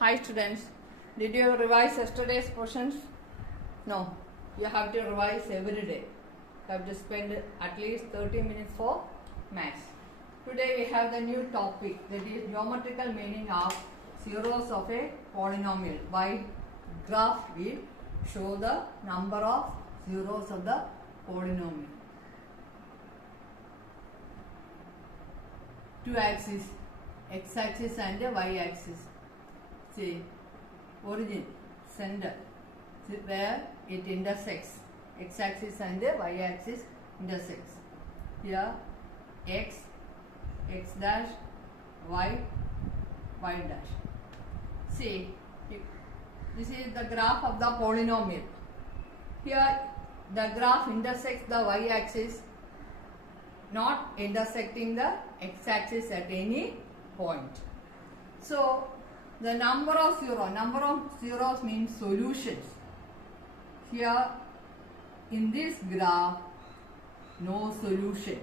Hi students, did you revise yesterday's portions? No, you have to revise every day. You have to spend at least 30 minutes for maths. Today we have the new topic, that is geometrical meaning of zeros of a polynomial. By graph we show the number of zeros of the polynomial. Two axes, x-axis and y-axis. See, origin, center, where it intersects, x-axis and y-axis intersects. Here, x, x dash, y, y dash. See, this is the graph of the polynomial. Here, the graph intersects the y-axis, not intersecting the x-axis at any point. So, the number of zeros means solutions. Here, in this graph, no solution.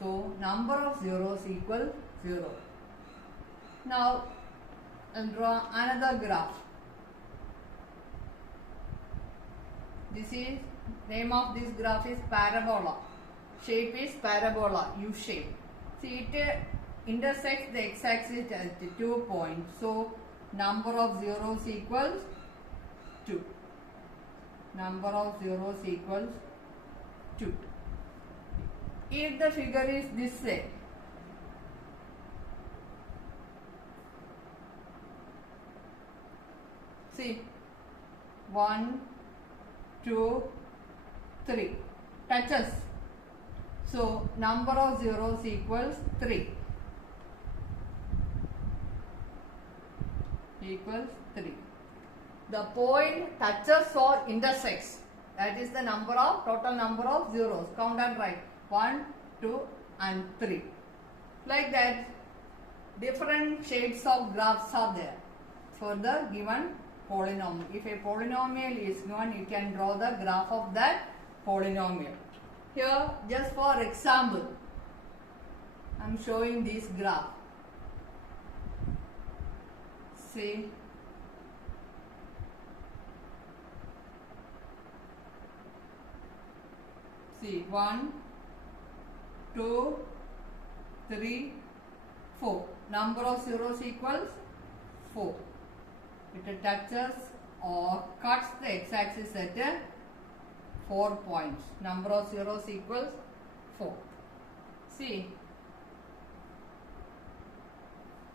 So, number of zeros equal 0. Now, I'll draw another graph. This is, name of this graph is parabola. Shape is parabola, U shape. See, it intersects the x-axis at 2 points. So, number of zeros equals 2. Number of zeros equals 2. If the figure is this way, see, 1, 2, 3, touches. So, number of zeros equals 3. Equals 3. The point touches or intersects. That is the number of, total number of zeros. Count and write. 1, 2 and 3. Like that, different shades of graphs are there for the given polynomial. If a polynomial is given, you can draw the graph of that polynomial. Here, just for example, I am showing this graph. See, see 1, 2, 3, 4. Number of zeros equals 4. It touches or cuts the x-axis at 4 points. Number of zeros equals 4. See,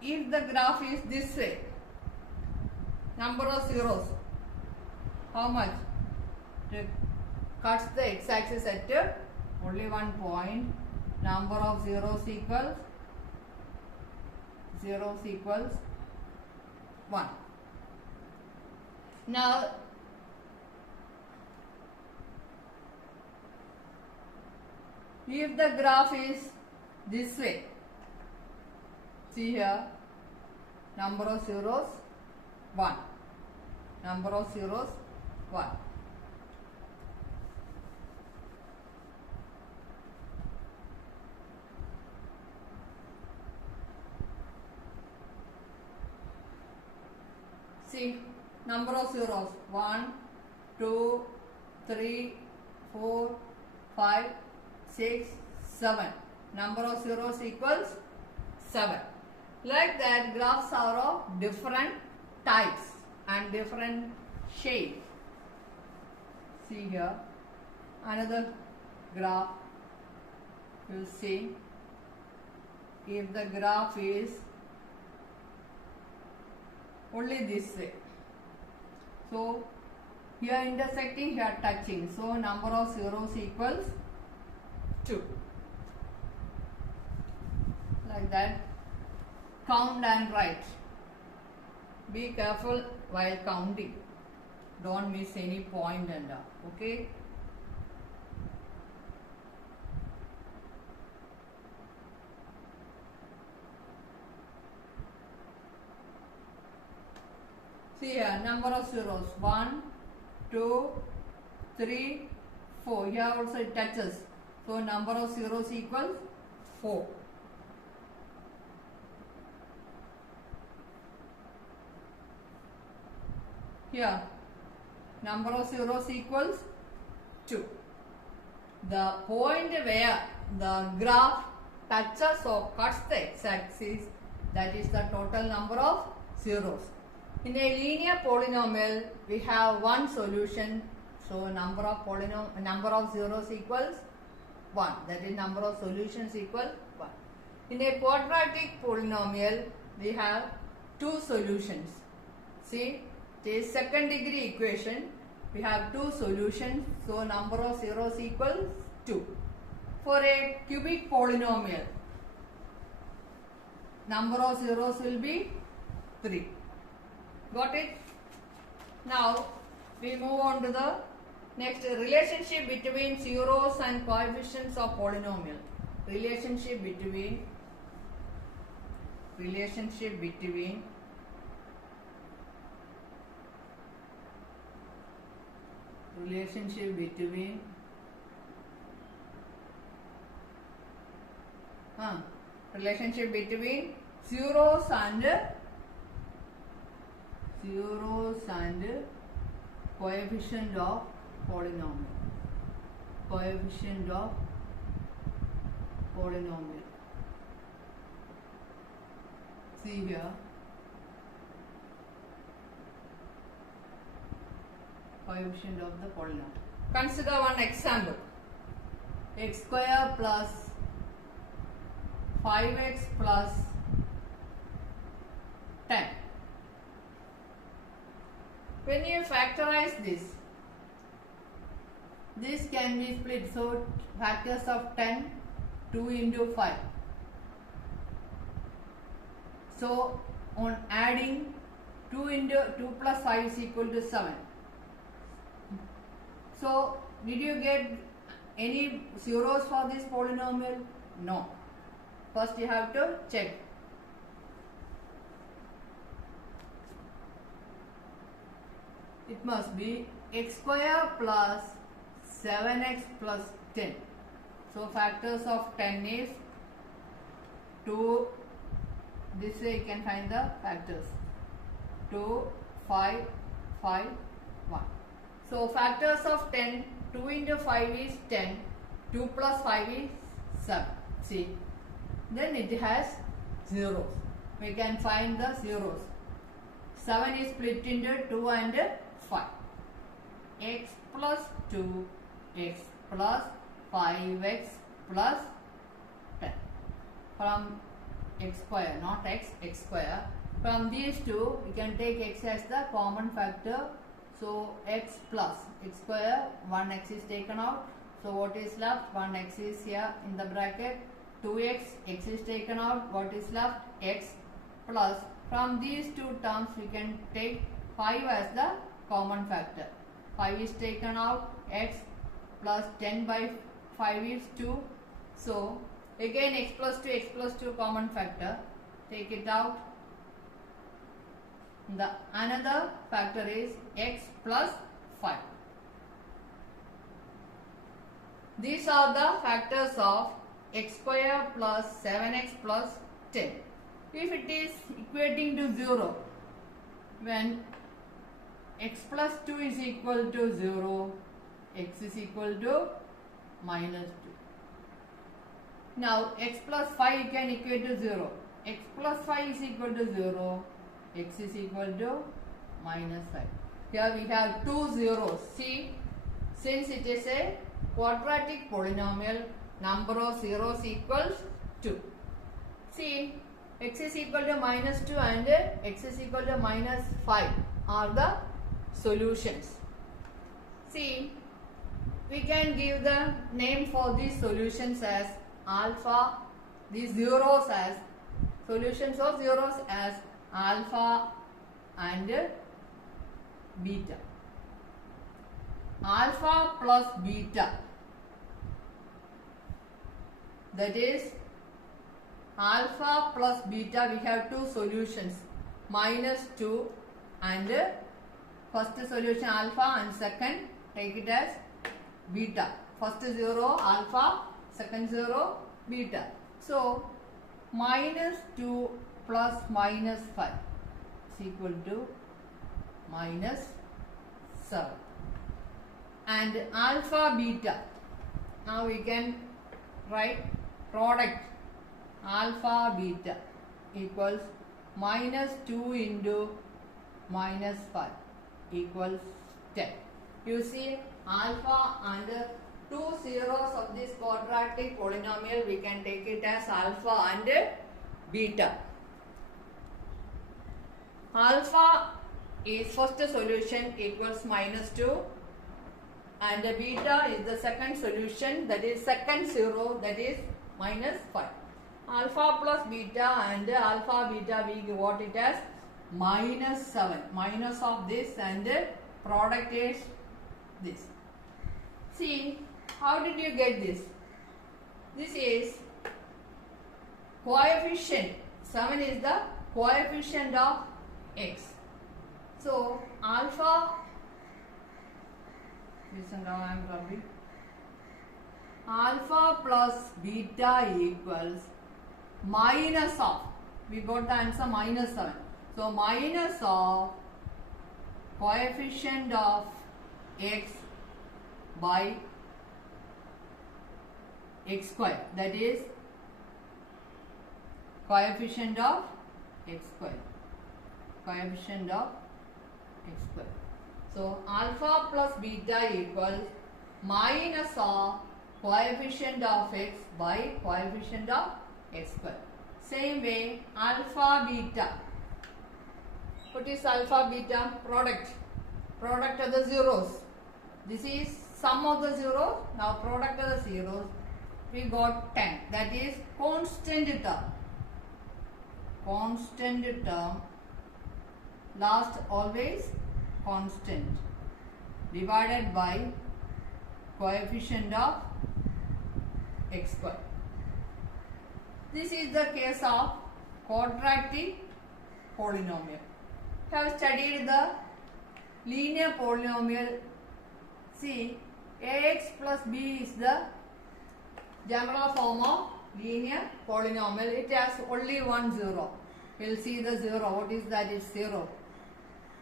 if the graph is this way, number of zeros, how much? It cuts the x-axis at only 1 point. Number of zeros equals 1. Now, if the graph is this way, see here, number of zeros 1. Number of zeros 1. See, number of zeros 1, 2, 3, 4, 5, 6, 7. Number of zeros equals 7. Like that, graphs are of different types and different shapes. See here, another graph. You see, if the graph is only this way, so here intersecting, here touching, so number of zeros equals 2. Like that, count and write. Be careful while counting. Don't miss any point and all. Okay. See here, number of zeros 1, 2, 3, 4. Here also it touches. So number of zeros equals 4. Here, number of zeros equals 2. The point where the graph touches or cuts the x-axis, that is the total number of zeros. In a linear polynomial, we have one solution, so number of zeros equals 1. That is, number of solutions equal 1. In a quadratic polynomial, we have two solutions. See, it is second degree equation. We have two solutions, so number of zeros equals 2. For a cubic polynomial, number of zeros will be 3. Got it? Now, we move on to the next relationship between zeros and coefficients of polynomial. Relationship between zeros and coefficient of polynomial. See here. Coefficient of the polynomial. Consider one example. X square plus 5x plus 10. When you factorize this can be split. So factors of 10, 2 into 5. So on adding 2 plus 5 is equal to 7. So did you get any zeros for this polynomial? No. First you have to check. It must be x square plus 7x plus 10. So factors of 10 is 2. This way you can find the factors. 2, 5, 5, 1. So factors of 10, 2 into 5 is 10, 2 plus 5 is 7. See, then it has zeros. We can find the zeros. 7 is split into 2 and 5. X plus 2, x plus 5x plus 10. From x square, not x square. From these two, we can take x as the common factor. So x plus x square, 1x is taken out. So what is left? 1x is here in the bracket. 2x, x is taken out. What is left? X plus. From these two terms, we can take 5 as the common factor. 5 is taken out. X plus 10 by 5 is 2. So again x plus 2 common factor. Take it out. The another factor is x plus 5. These are the factors of x square plus 7x plus 10. If it is equating to 0, when x plus 2 is equal to 0, x is equal to minus 2. Now x plus 5 you can equate to 0. X plus 5 is equal to 0. X is equal to minus 5. Here we have two zeros. See, since it is a quadratic polynomial, number of zeros equals 2. See, x is equal to minus 2 and x is equal to minus 5 are the solutions. See, we can give the name for these solutions as alpha, these zeros as solutions of zeros as alpha and beta. Alpha plus beta, that is alpha plus beta, we have two solutions, minus 2 and first solution alpha and second take it as beta. First 0 alpha, second 0 beta. So minus 2 plus minus 5 is equal to minus 7. And alpha beta. Now we can write product alpha beta equals minus 2 into minus 5 equals 10. You see alpha and two zeros of this quadratic polynomial, we can take it as alpha and beta. Alpha is first solution equals minus 2 and beta is the second solution, that is second zero, that is minus 5. Alpha plus beta and alpha beta we got it as minus 7. Minus of this and product is this. See, how did you get this? This is coefficient. 7 is the coefficient of x. So alpha, listen now I am rubbing. Alpha plus beta equals minus of, we got the answer minus 7. So minus of coefficient of x by x square, that is coefficient of x square. Coefficient of x square. So alpha plus beta equals minus of coefficient of x by coefficient of x square. Same way alpha beta. What is alpha beta? Product. Product of the zeros. This is sum of the zeros. Now product of the zeros. We got 10. That is constant term. Constant term. Last always constant. Divided by coefficient of x square. This is the case of quadratic polynomial. We have studied the linear polynomial. See, ax plus b is the general form of linear polynomial. It has only one zero. We will see the zero. What is that? It's 0.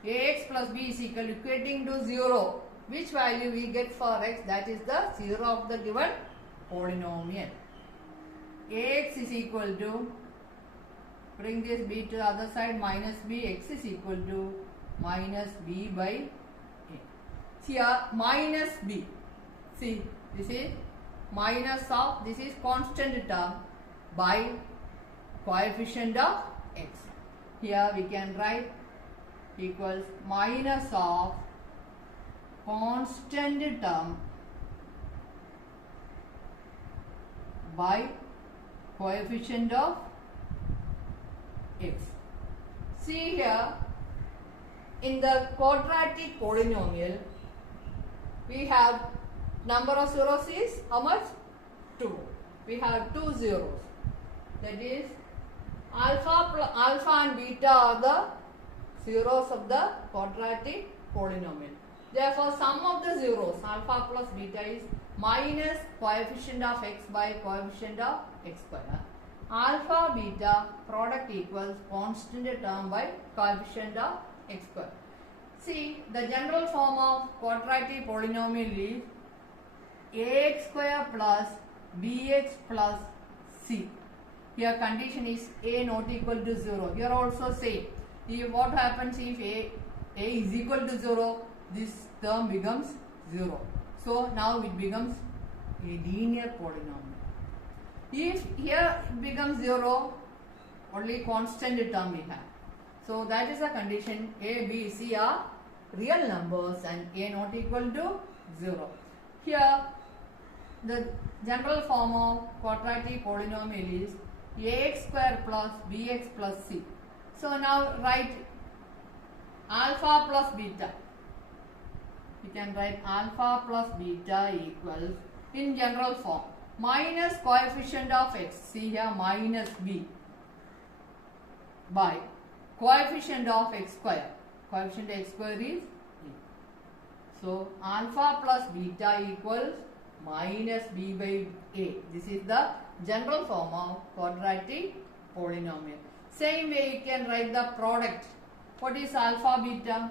Ax plus b is equal equating to 0. Which value we get for x? That is the 0 of the given polynomial. Ax is equal to, bring this b to the other side, minus b, x is equal to minus b by a. Here minus b. See, this is minus of, this is constant term by coefficient of x. Here we can write equals minus of constant term by coefficient of x. See here, in the quadratic polynomial, we have number of zeros is how much? 2. We have 2 zeros. That is alpha and beta are the zeros of the quadratic polynomial. Therefore, sum of the zeros, alpha plus beta, is minus coefficient of x by coefficient of x square. Alpha beta product equals constant term by coefficient of x square. See, the general form of quadratic polynomial is ax square plus bx plus c. Here condition is a not equal to 0. Here also same. If what happens if a is equal to 0, this term becomes 0. So now it becomes a linear polynomial. If here it becomes 0, only constant term we have. So that is the condition. A, B, C are real numbers and a not equal to 0. Here the general form of quadratic polynomial is ax square plus bx plus c. So now write alpha plus beta. We can write alpha plus beta equals, in general form, minus coefficient of x. See here, minus b by coefficient of x square. Coefficient of x square is a. So alpha plus beta equals minus b by a. This is the general form of quadratic polynomial. Same way you can write the product. What is alpha beta?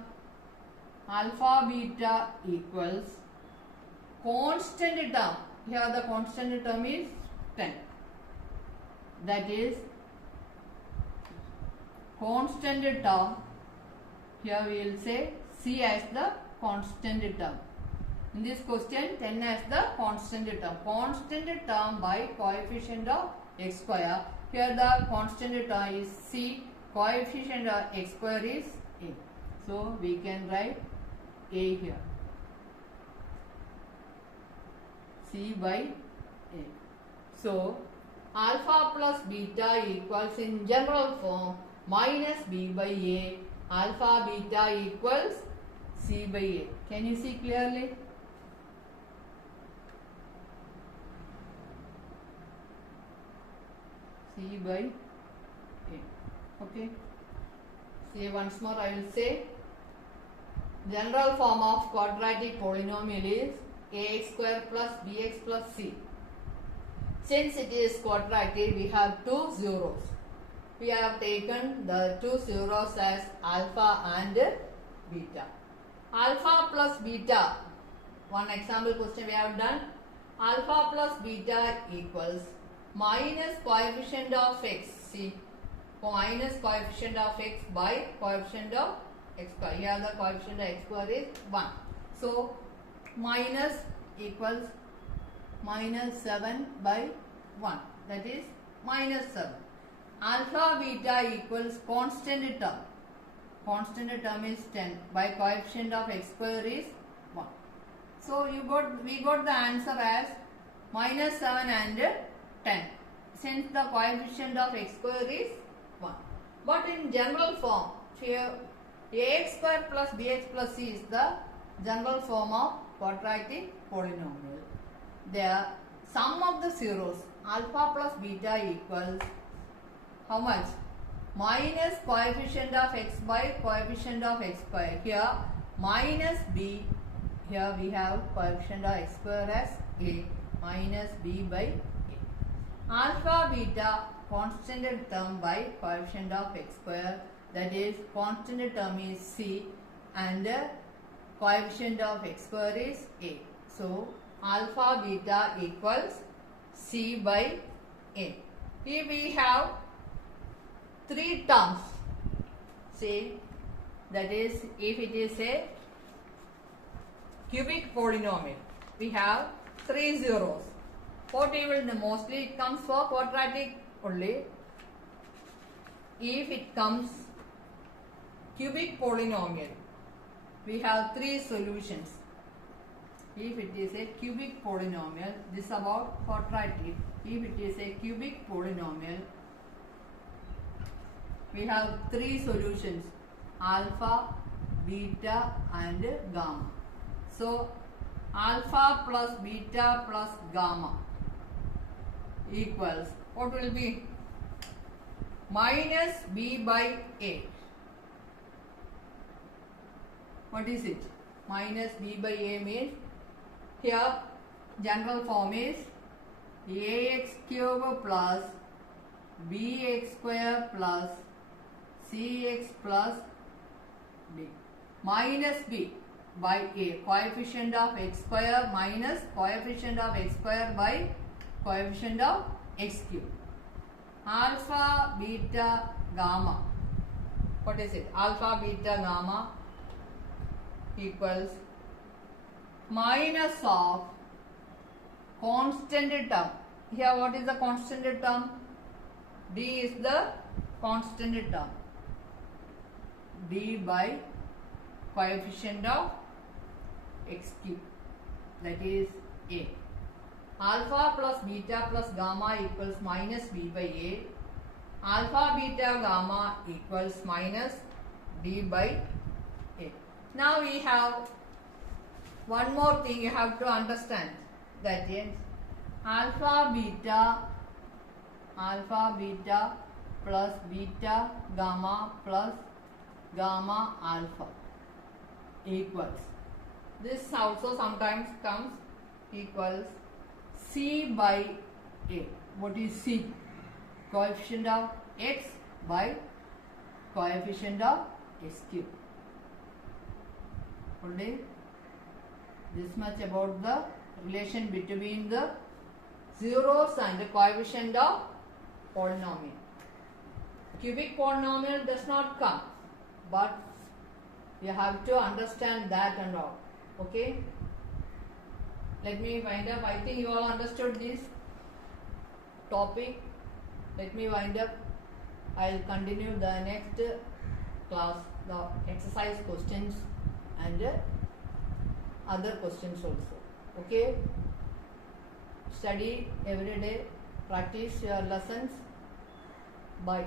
alpha beta equals constant term. Here the constant term is 10. That is constant term. Here we will say C as the constant term. In this question, 10 as the constant term. Constant term by coefficient of x square. Here the constant term is C. Coefficient of x square is A. So we can write A here. C by A. So alpha plus beta equals in general form minus B by A. Alpha beta equals C by A. Can you see clearly? C by A. Okay. See once more I will say. General form of quadratic polynomial is ax square plus bx plus c. Since it is quadratic, we have two zeros. We have taken the two zeros as alpha and beta. Alpha plus beta. One example question we have done. Alpha plus beta equals minus coefficient of x. See, minus coefficient of x by coefficient of x square. Here the coefficient of x square is 1. So minus equals minus 7 by 1. That is minus 7. Alpha beta equals constant term. Constant term is 10 by coefficient of x square is 1. So we got the answer as minus 7 and 10. Since the coefficient of x square is 1. But in general form, here ax square plus bx plus c is the general form of quadratic polynomial. There, sum of the zeros alpha plus beta equals how much? Minus coefficient of x by coefficient of x square. Here minus b. Here we have coefficient of x square as a minus b by a. Alpha beta constant term by coefficient of x square. That is constant term is c and coefficient of x square is a. So alpha beta equals c by a. Here we have three terms. See, that is if it is a cubic polynomial, we have three zeros. What we will do, mostly it comes for quadratic only. If it comes cubic polynomial, we have three solutions. If it is a cubic polynomial, this is about quadratic. If it is a cubic polynomial, we have three solutions: alpha, beta and gamma. So alpha plus beta plus gamma equals, what will be? Minus b by a. What is it? Minus b by a means, here general form is ax cube plus bx square plus cx plus b minus b by a, coefficient of x square minus coefficient of x square by coefficient of x cube. Alpha beta gamma, what is it? Alpha beta gamma equals minus of constant term. Here what is the constant term? D is the constant term. D by coefficient of x cube, that is a. Alpha plus beta plus gamma equals minus b by a. Alpha beta gamma equals minus d by a. Now we have one more thing you have to understand, that is alpha beta plus beta gamma plus gamma alpha equals, this also sometimes comes equals c by a. What is c? Coefficient of x by coefficient of x cube. Only this much about the relation between the zeros and the coefficient of polynomial. Cubic polynomial does not come, but you have to understand that and all. Okay, let me wind up. I think you all understood this topic. Let me wind up. I'll continue the next class, the exercise questions and other questions also. Okay, study every day, practice your lessons. Bye.